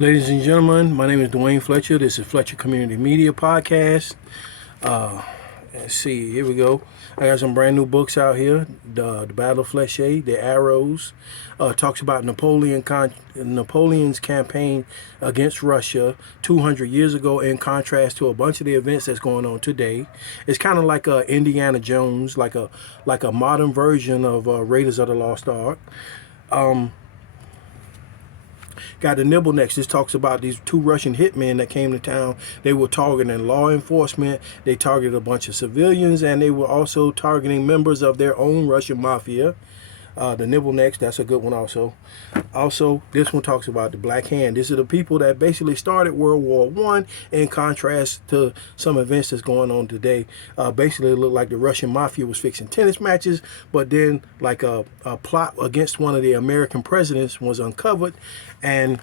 Ladies and gentlemen, my name is Duane Fletcher. This is Fletcher Community Media Podcast. Let's see, here we go. I got some brand new books out here. The Battle of Fletcher, The Arrows, talks about Napoleon's campaign against Russia 200 years ago in contrast to a bunch of the events that's going on today. It's kind of like Indiana Jones, like a modern version of Raiders of the Lost Ark. Got the nibble next. This talks about these two Russian hitmen that came to town. They were targeting law enforcement. They targeted a bunch of civilians, and they were also targeting members of their own Russian mafia. The nibble next, that's a good one also. Also, this one talks about the Black Hand. These are the people that basically started World War I in contrast to some events that's going on today. Basically, it looked like the Russian mafia was fixing tennis matches, but then like a plot against one of the American presidents was uncovered. And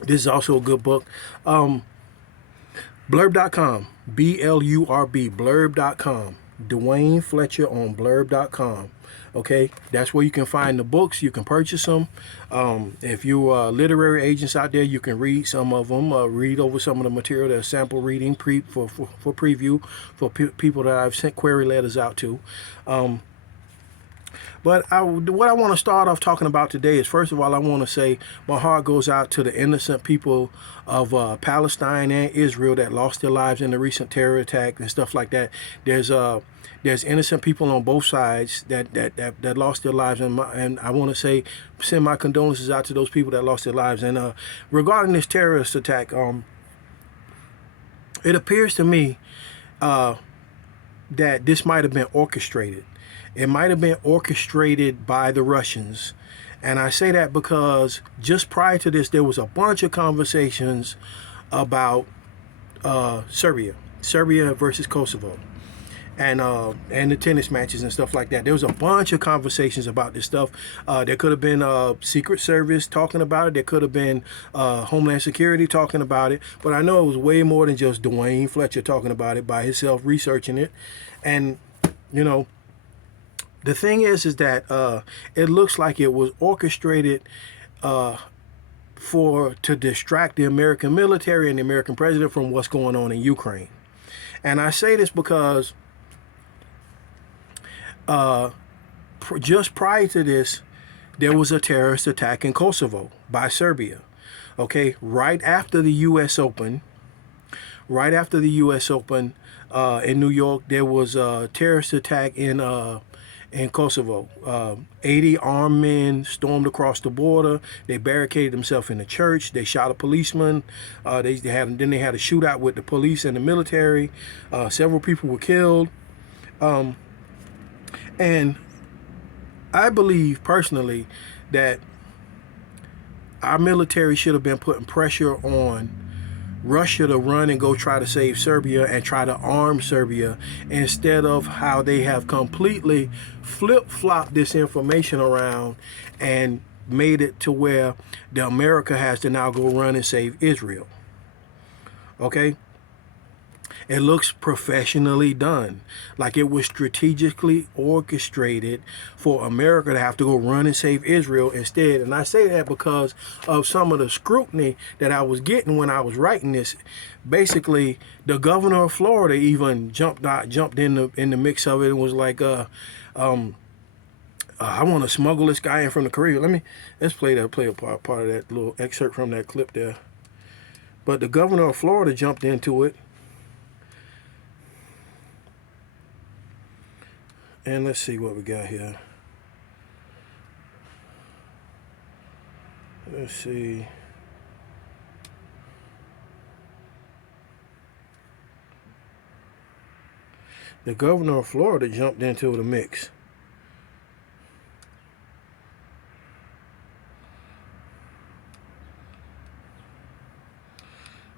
this is also a good book. Blurb.com, B-L-U-R-B, blurb.com. Duane Fletcher on blurb.com. Okay, that's where you can find the books. You can purchase them. If you are literary agents out there, you can read some of them. Read over some of the material. There's sample reading for preview for people that I've sent query letters out to. But what I want to start off talking about today is, first of all, I want to say my heart goes out to the innocent people of Palestine and Israel that lost their lives in the recent terror attack and stuff like that. There's innocent people on both sides that lost their lives, and I want to send my condolences out to those people that lost their lives. And regarding this terrorist attack, it appears to me that this might have been orchestrated. It might have been orchestrated by the Russians. And I say that because just prior to this, there was a bunch of conversations about Serbia versus Kosovo, and the tennis matches and stuff like that. There was a bunch of conversations about this stuff. There could have been Secret Service talking about it. There could have been Homeland Security talking about it. But I know it was way more than just Duane Fletcher talking about it by himself, researching it. And, you know, the thing is that it looks like it was orchestrated to distract the American military and the American president from what's going on in Ukraine. And I say this because just prior to this, there was a terrorist attack in Kosovo by Serbia. Okay, right after the U.S. Open in New York, there was a terrorist attack in Kosovo. 80 armed men stormed across the border. They barricaded themselves in a church. They shot a policeman. They had a shootout with the police and the military. Several people were killed. And I believe personally that our military should have been putting pressure on Russia to run and go try to save Serbia and try to arm Serbia, instead of how they have completely flip-flopped this information around and made it to where the America has to now go run and save Israel. Okay? It looks professionally done, like it was strategically orchestrated for America to have to go run and save Israel instead. And I say that because of some of the scrutiny that I was getting when I was writing this. Basically, the governor of Florida even jumped in the mix of it and was like, I want to smuggle this guy in from the Caribbean. Let's play a part of that little excerpt from that clip there. But the governor of Florida jumped into it. And let's see what we got here. Let's see. The governor of Florida jumped into the mix.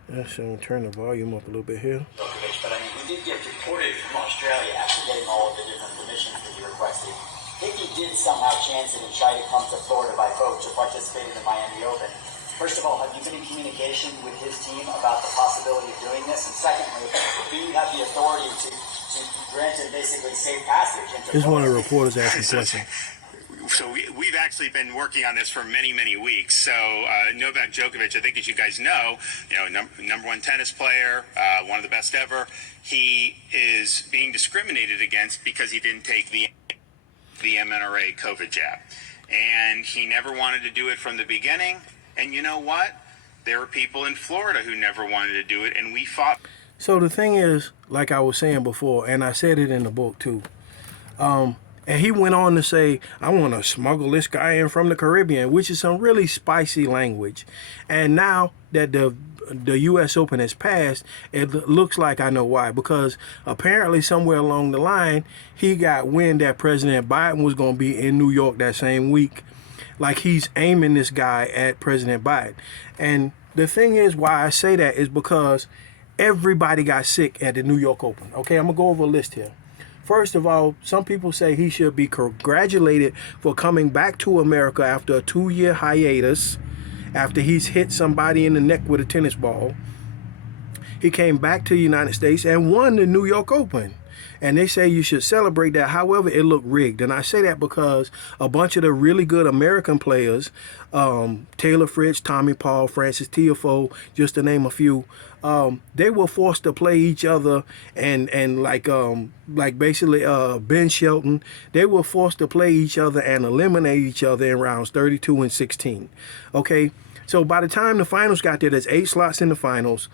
Let's turn the volume up a little bit here. But I mean, we did get reported from Australia after getting all of the different permissions that you requested. If he did somehow chance it and try to come to Florida by boat to participate in the Miami Open, first of all, have you been in communication with his team about the possibility of doing this? And secondly, do you have the authority to grant him basically safe passage into Florida? This is one of the reporters asking questions. So we've actually been working on this for many weeks. So Novak Djokovic, I think, as you guys know, number one tennis player, one of the best ever. He is being discriminated against because he didn't take the mRNA COVID jab, and he never wanted to do it from the beginning. And you know what? There were people in Florida who never wanted to do it, and we fought. So the thing is, like I was saying before, and I said it in the book too, and he went on to say, I want to smuggle this guy in from the Caribbean, which is some really spicy language. And now that the U.S. Open has passed, it looks like I know why. Because apparently somewhere along the line, he got wind that President Biden was going to be in New York that same week. Like he's aiming this guy at President Biden. And the thing is why I say that is because everybody got sick at the New York Open. Okay, I'm going to go over a list here. First of all, some people say he should be congratulated for coming back to America after a 2-year hiatus, after he's hit somebody in the neck with a tennis ball. He came back to the United States and won the New York Open. And they say you should celebrate that. However, it looked rigged. And I say that because a bunch of the really good American players, Taylor Fritz, Tommy Paul, Francis Tiafoe, just to name a few, they were forced to play each other and like basically Ben Shelton, they were forced to play each other and eliminate each other in rounds 32 and 16. Okay, so by the time the finals got there, there's 8 slots in the finals.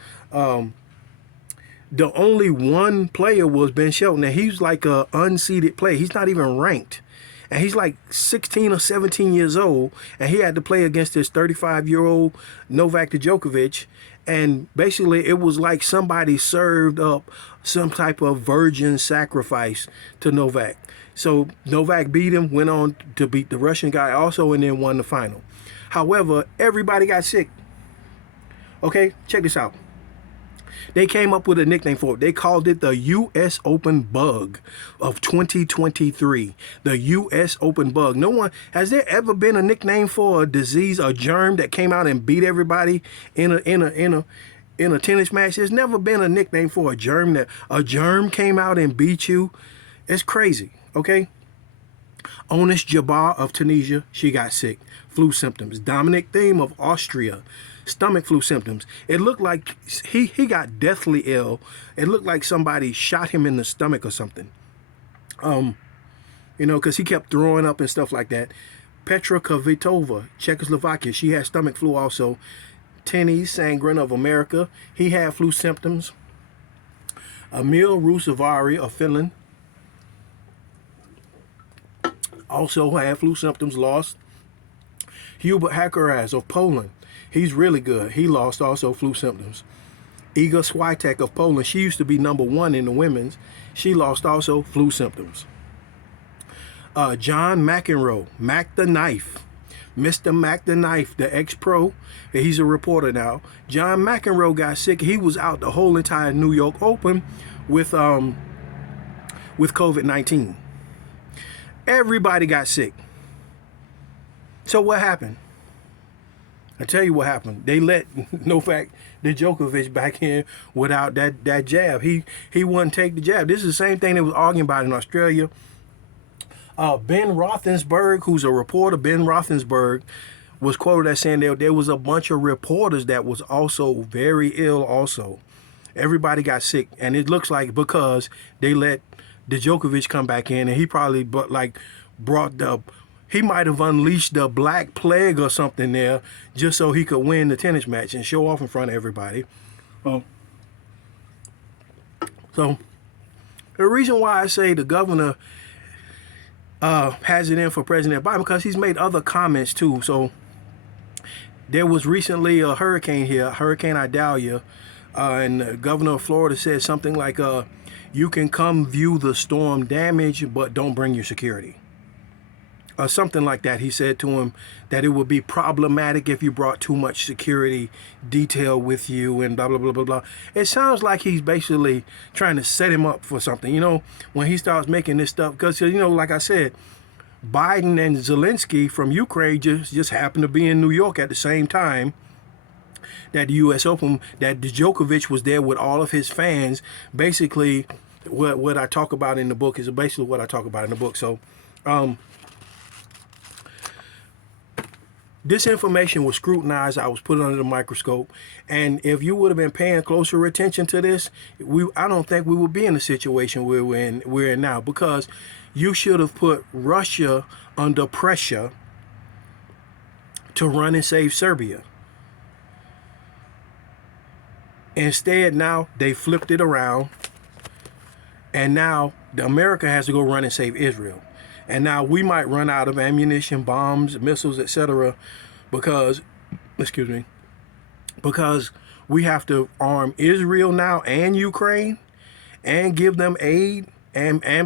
The only one player was Ben Shelton, and he's like a unseeded player. He's not even ranked. And he's like 16 or 17 years old, and he had to play against this 35-year-old Novak Djokovic. And basically, it was like somebody served up some type of virgin sacrifice to Novak. So Novak beat him, went on to beat the Russian guy also, and then won the final. However, everybody got sick. Okay, check this out. They came up with a nickname for it. They called it the U.S. Open Bug of 2023. The U.S. Open Bug. No one, has there ever been a nickname for a disease, a germ that came out and beat everybody in a tennis match? There's never been a nickname for a germ that a germ came out and beat you. It's crazy, okay? Onis Jabbar of Tunisia, she got sick. Flu symptoms. Dominic Thiem of Austria, stomach flu symptoms. It looked like he got deathly ill. It looked like somebody shot him in the stomach or something. Because he kept throwing up and stuff like that. Petra Kvitova, Czechoslovakia, she had stomach flu also. Tenny Sangren of America, he had flu symptoms. Emil Ruusuvuori of Finland also had flu symptoms, lost. Hubert Hakaraz of Poland, he's really good. He lost also flu symptoms. Iga Swiatek of Poland, she used to be number 1 in the women's. She lost also flu symptoms. John McEnroe, Mac the Knife, Mr. Mac the Knife, the ex-pro, he's a reporter now. John McEnroe got sick. He was out the whole entire New York Open with COVID-19. Everybody got sick. So what happened? I tell you what happened. They let Novak Djokovic back in without that jab. He wouldn't take the jab. This is the same thing they was arguing about in Australia. Ben Roethlisberger, who's a reporter, Ben Roethlisberger, was quoted as saying there was a bunch of reporters that was also very ill also. Everybody got sick, and it looks like because they let Djokovic come back in, and he probably he might have unleashed the Black Plague or something there just so he could win the tennis match and show off in front of everybody. So the reason why I say the governor has it in for President Biden, because he's made other comments too. So there was recently a hurricane here, Hurricane Idalia, and the governor of Florida said something like, you can come view the storm damage, but don't bring your security. Or something like that. He said to him that it would be problematic if you brought too much security detail with you and blah, blah, blah, blah, blah. It sounds like he's basically trying to set him up for something, when he starts making this stuff. Because, like I said, Biden and Zelensky from Ukraine just happened to be in New York at the same time that the U.S. Open, that Djokovic was there with all of his fans. Basically, what I talk about in the book is basically what I talk about in the book. So, this information was scrutinized. I was put under the microscope, and if you would have been paying closer attention to this, I don't think we would be in the situation we're in now, because you should have put Russia under pressure to run and save Serbia. Instead, now they flipped it around, and now America has to go run and save Israel. And now we might run out of ammunition, bombs, missiles, etc. because we have to arm Israel now and Ukraine and give them aid, and they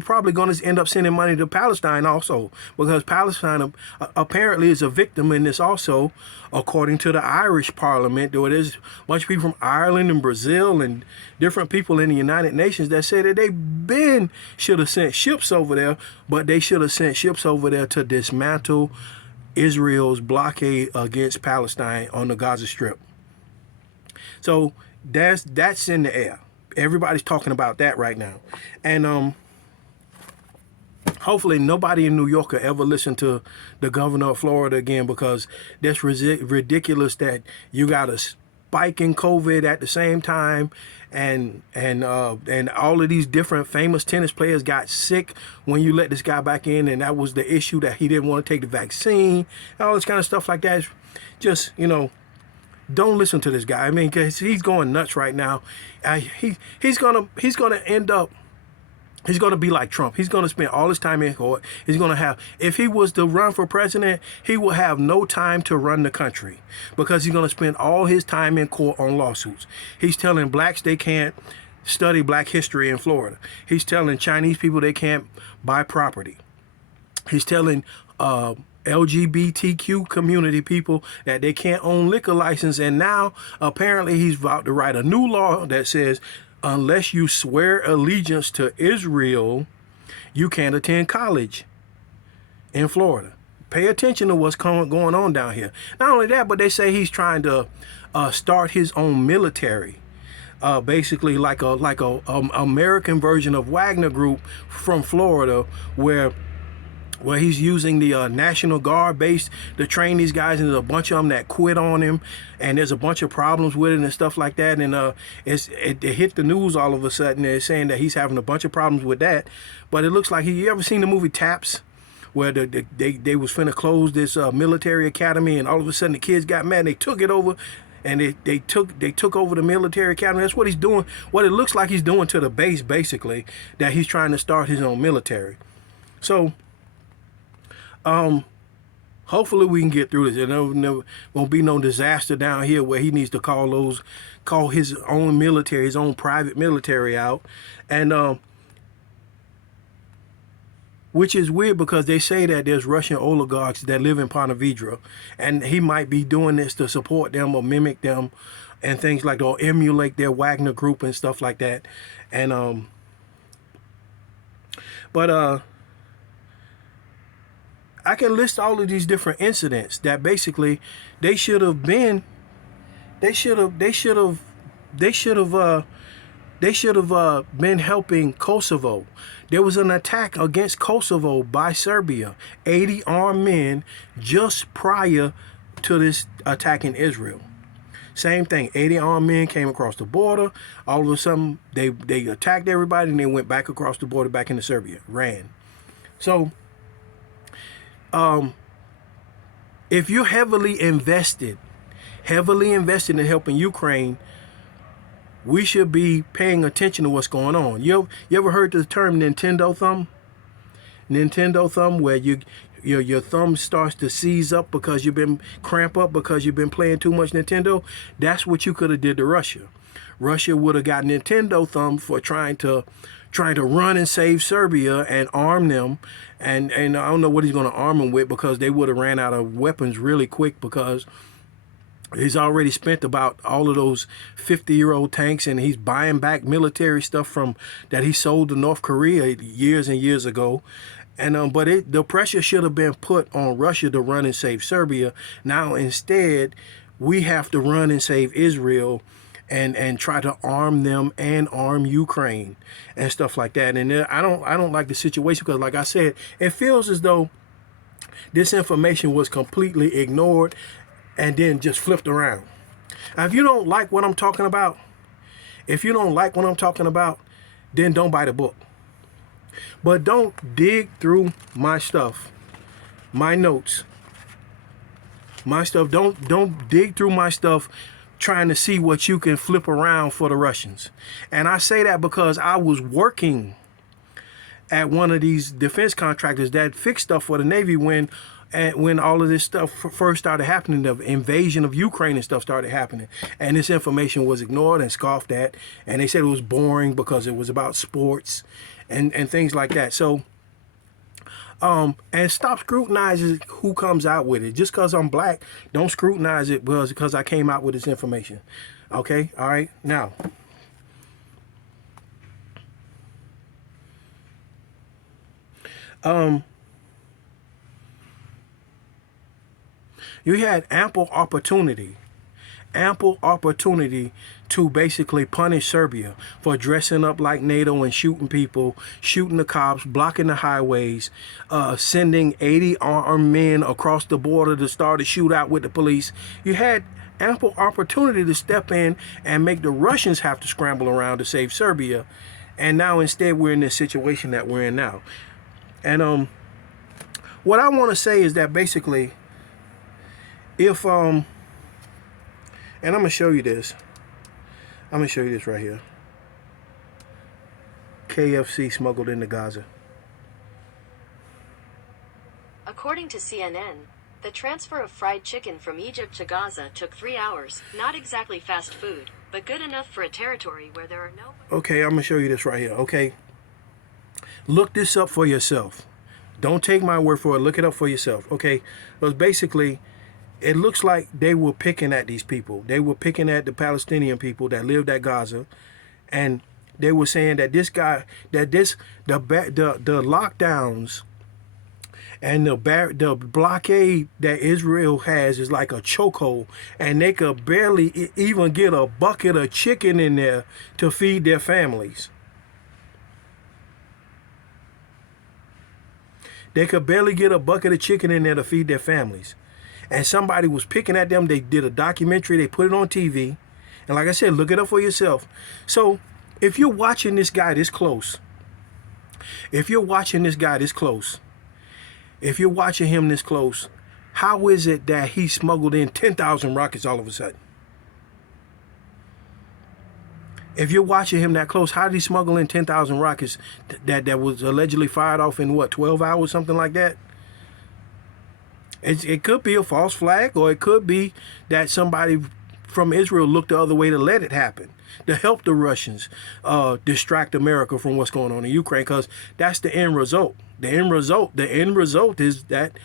probably going to end up sending money to Palestine also, because Palestine apparently is a victim in this also, according to the Irish Parliament. There is a bunch of people from Ireland and Brazil and different people in the United Nations that say that they should have sent ships over there, but they should have sent ships over there to dismantle Israel's blockade against Palestine on the Gaza Strip. So that's in the air. Everybody's talking about that right now. And hopefully nobody in New York will ever listen to the governor of Florida again, because that's ridiculous that you got a spike in COVID at the same time, and all of these different famous tennis players got sick when you let this guy back in, and that was the issue, that he didn't want to take the vaccine, all this kind of stuff like that. It's just, don't listen to this guy. I mean, because he's going nuts right now. He's gonna end up. He's gonna be like Trump. He's gonna spend all his time in court. He's gonna have. If he was to run for president, he will have no time to run the country, because he's gonna spend all his time in court on lawsuits. He's telling blacks they can't study black history in Florida. He's telling Chinese people they can't buy property. He's telling LGBTQ community people that they can't own liquor license. And now apparently he's about to write a new law that says unless you swear allegiance to Israel, you can't attend college in Florida. Pay attention to what's going on down here. Not only that, but they say he's trying to start his own military. Basically like a American version of Wagner Group from Florida, where he's using the National Guard base to train these guys, and there's a bunch of them that quit on him, and there's a bunch of problems with it and stuff like that. And it hit the news all of a sudden. They're saying that he's having a bunch of problems with that. But it looks like you ever seen the movie Taps, where they was finna close this military academy, and all of a sudden the kids got mad and they took it over, and they took over the military academy. That's what he's doing. What it looks like he's doing to the base, basically, that he's trying to start his own military. So hopefully we can get through this. There won't be no disaster down here where he needs to call his own military, his own private military out. And which is weird, because they say that there's Russian oligarchs that live in Ponte Vedra, and he might be doing this to support them or mimic them and things like that, or emulate their Wagner Group and stuff like that. And I can list all of these different incidents that basically they should have been helping Kosovo. There was an attack against Kosovo by Serbia, 80 armed men, just prior to this attack in Israel. Same thing, 80 armed men came across the border. All of a sudden, they attacked everybody, and they went back across the border back into Serbia, ran. So if you're heavily invested in helping Ukraine, we should be paying attention to what's going on. You ever heard the term Nintendo thumb? Nintendo thumb, where your thumb starts to seize up because you've been playing too much Nintendo. That's what you could have did to Russia. Russia would have got Nintendo thumb for trying to run and save Serbia and arm them. And I don't know what he's going to arm them with, because they would have ran out of weapons really quick, because he's already spent about all of those 50-year-old tanks, and he's buying back military stuff that he sold to North Korea years and years ago. And but the pressure should have been put on Russia to run and save Serbia. Now instead, we have to run and save Israel, and try to arm them and arm Ukraine and stuff like that. And I don't like the situation, because like I said, it feels as though this information was completely ignored and then just flipped around. Now, if you don't like what I'm talking about, then don't buy the book. But don't dig through my stuff, my notes, my stuff. Don't dig through my stuff trying to see what you can flip around for the Russians. And I say that because I was working at one of these defense contractors that fixed stuff for the Navy when all of this stuff first started happening, the invasion of Ukraine and stuff started happening. And this information was ignored and scoffed at. And they said it was boring because it was about sports and things like that. So, and stop scrutinizing who comes out with it. Just because I'm black, don't scrutinize it because I came out with this information. Okay? All right? Now, you had ample opportunity to basically punish Serbia for dressing up like NATO and shooting people, shooting the cops, blocking the highways, sending 80 armed men across the border to start a shootout with the police. You had ample opportunity to step in and make the Russians have to scramble around to save Serbia. And now instead we're in this situation that we're in now. And what I want to say is that basically, if and I'm gonna show you this. I'm gonna show you this right here. KFC smuggled into Gaza. According to CNN, the transfer of fried chicken from Egypt to Gaza took 3 hours. Not exactly fast food, but good enough for a territory where there are no... Okay, I'm gonna show you this right here. Okay, look this up for yourself. Don't take my word for it. Look it up for yourself. Okay, because basically, it looks like they were picking at these people. They were picking at the Palestinian people that lived at Gaza, and they were saying that the lockdowns and the blockade that Israel has is like a chokehold, and they could barely even get a bucket of chicken in there to feed their families. They could barely get a bucket of chicken in there to feed their families. And somebody was picking at them. They did a documentary. They put it on TV. And like I said, look it up for yourself. So if you're watching this guy this close, if you're watching him this close, how is it that he smuggled in 10,000 rockets all of a sudden? If you're watching him that close, how did he smuggle in 10,000 rockets that was allegedly fired off in what, 12 hours, something like that? It could be a false flag, or it could be that somebody from Israel looked the other way to let it happen, to help the Russians distract America from what's going on in Ukraine, because that's the end result. The end result is that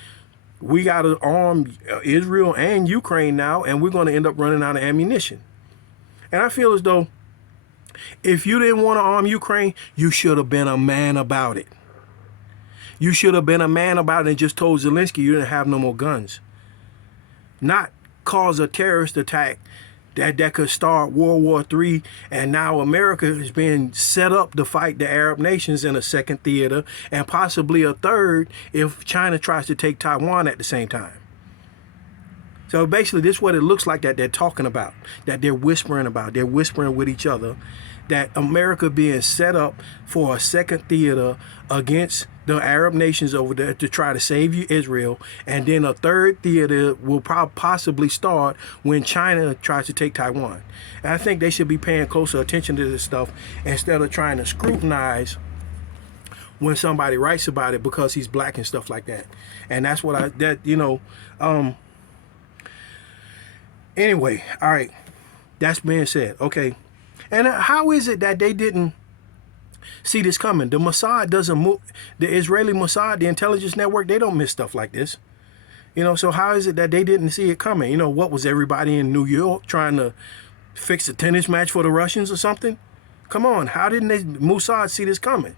we got to arm Israel and Ukraine now, and we're going to end up running out of ammunition. And I feel as though if you didn't want to arm Ukraine, you should have been a man about it. You should have been a man about it and just told Zelensky you didn't have no more guns. Not cause a terrorist attack that could start World War III, and now America is being set up to fight the Arab nations in a second theater, and possibly a third if China tries to take Taiwan at the same time. So basically, this is what it looks like that they're talking about, that they're whispering about. They're whispering with each other that America being set up for a second theater against the Arab nations over there to try to save Israel, and then a third theater will possibly start when China tries to take Taiwan. And I think they should be paying closer attention to this stuff instead of trying to scrutinize when somebody writes about it because he's black and stuff like that. And that's what anyway, all right, that's being said. Okay, and how is it that they didn't see this coming? The Mossad doesn't move. The Israeli Mossad, the intelligence network, they don't miss stuff like this. So how is it that they didn't see it coming? What was everybody in New York trying to fix a tennis match for the Russians or something? Come on, how didn't the Mossad see this coming?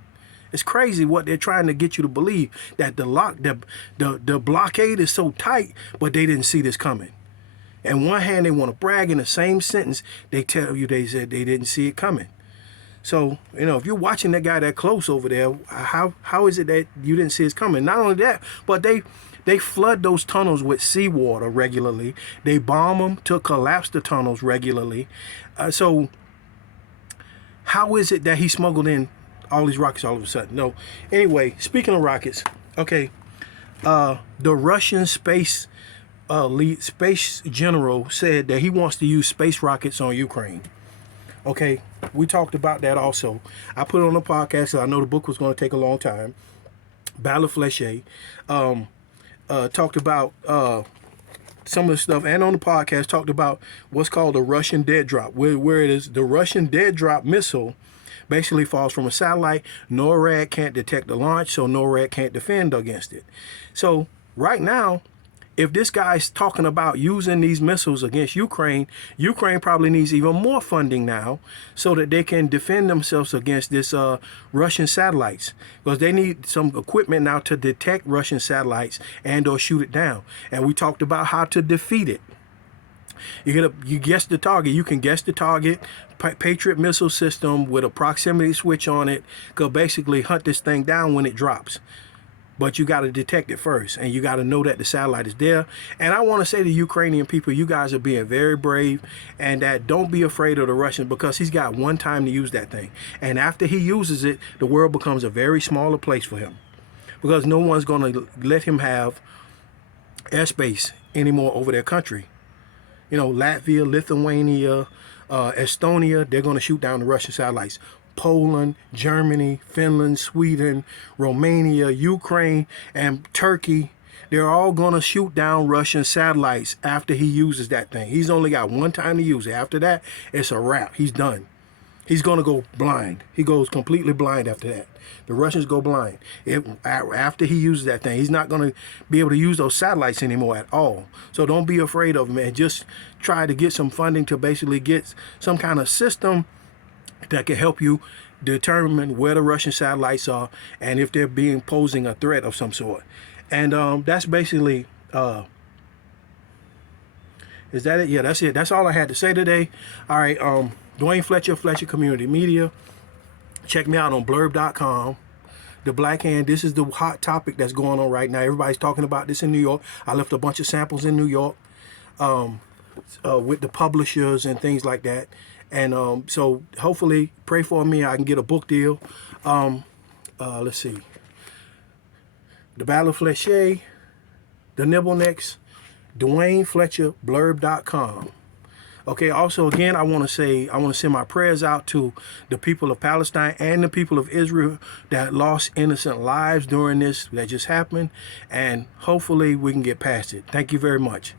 It's crazy what they're trying to get you to believe, that the blockade is so tight, but they didn't see this coming. And one hand, they want to brag. In the same sentence, they tell you they said they didn't see it coming. So, if you're watching that guy that close over there, how is it that you didn't see it coming? Not only that, but they They flood those tunnels with seawater regularly. They bomb them to collapse the tunnels regularly. So how is it that he smuggled in all these rockets all of a sudden? No. Anyway, speaking of rockets, okay, the Russian space space general said that he wants to use space rockets on Ukraine. Okay, we talked about that also. I put it on the podcast, so I know the book was going to take a long time. Duane Fletcher talked about some of the stuff, and on the podcast talked about what's called the Russian dead drop, where it is the Russian dead drop missile basically falls from a satellite. NORAD can't detect the launch, so NORAD can't defend against it. So right now, if this guy's talking about using these missiles against Ukraine, Ukraine probably needs even more funding now so that they can defend themselves against this Russian satellites, because they need some equipment now to detect Russian satellites and or shoot it down. And we talked about how to defeat it. You guess the target. You can guess the target. Patriot missile system with a proximity switch on it could basically hunt this thing down when it drops. But you got to detect it first, and you got to know that the satellite is there. And I want to say to Ukrainian people, you guys are being very brave, and that don't be afraid of the Russians, because he's got one time to use that thing. And after he uses it, the world becomes a very smaller place for him, because no one's going to let him have airspace anymore over their country. You know, Latvia, Lithuania, Estonia, they're going to shoot down the Russian satellites. Poland, Germany, Finland, Sweden, Romania, Ukraine, and Turkey, they're all going to shoot down Russian satellites after he uses that thing. He's only got one time to use it. After that, it's a wrap. He's done. He's going to go blind. He goes completely blind after that. The Russians go blind. After he uses that thing, he's not going to be able to use those satellites anymore at all. So don't be afraid of him, and just try to get some funding to basically get some kind of system that can help you determine where the Russian satellites are and if they're posing a threat of some sort. And that's basically, is that it? Yeah, that's it. That's all I had to say today. All right, Duane Fletcher, Fletcher Community Media. Check me out on blurb.com. The Black Hand, this is the hot topic that's going on right now. Everybody's talking about this in New York. I left a bunch of samples in New York with the publishers and things like that. And so hopefully pray for me. I can get a book deal. Let's see. The Battle of Fletcher, the Nibblenecks, Duane Fletcher, blurb.com. Okay, also again, I want to send my prayers out to the people of Palestine and the people of Israel that lost innocent lives during this that just happened. And hopefully we can get past it. Thank you very much.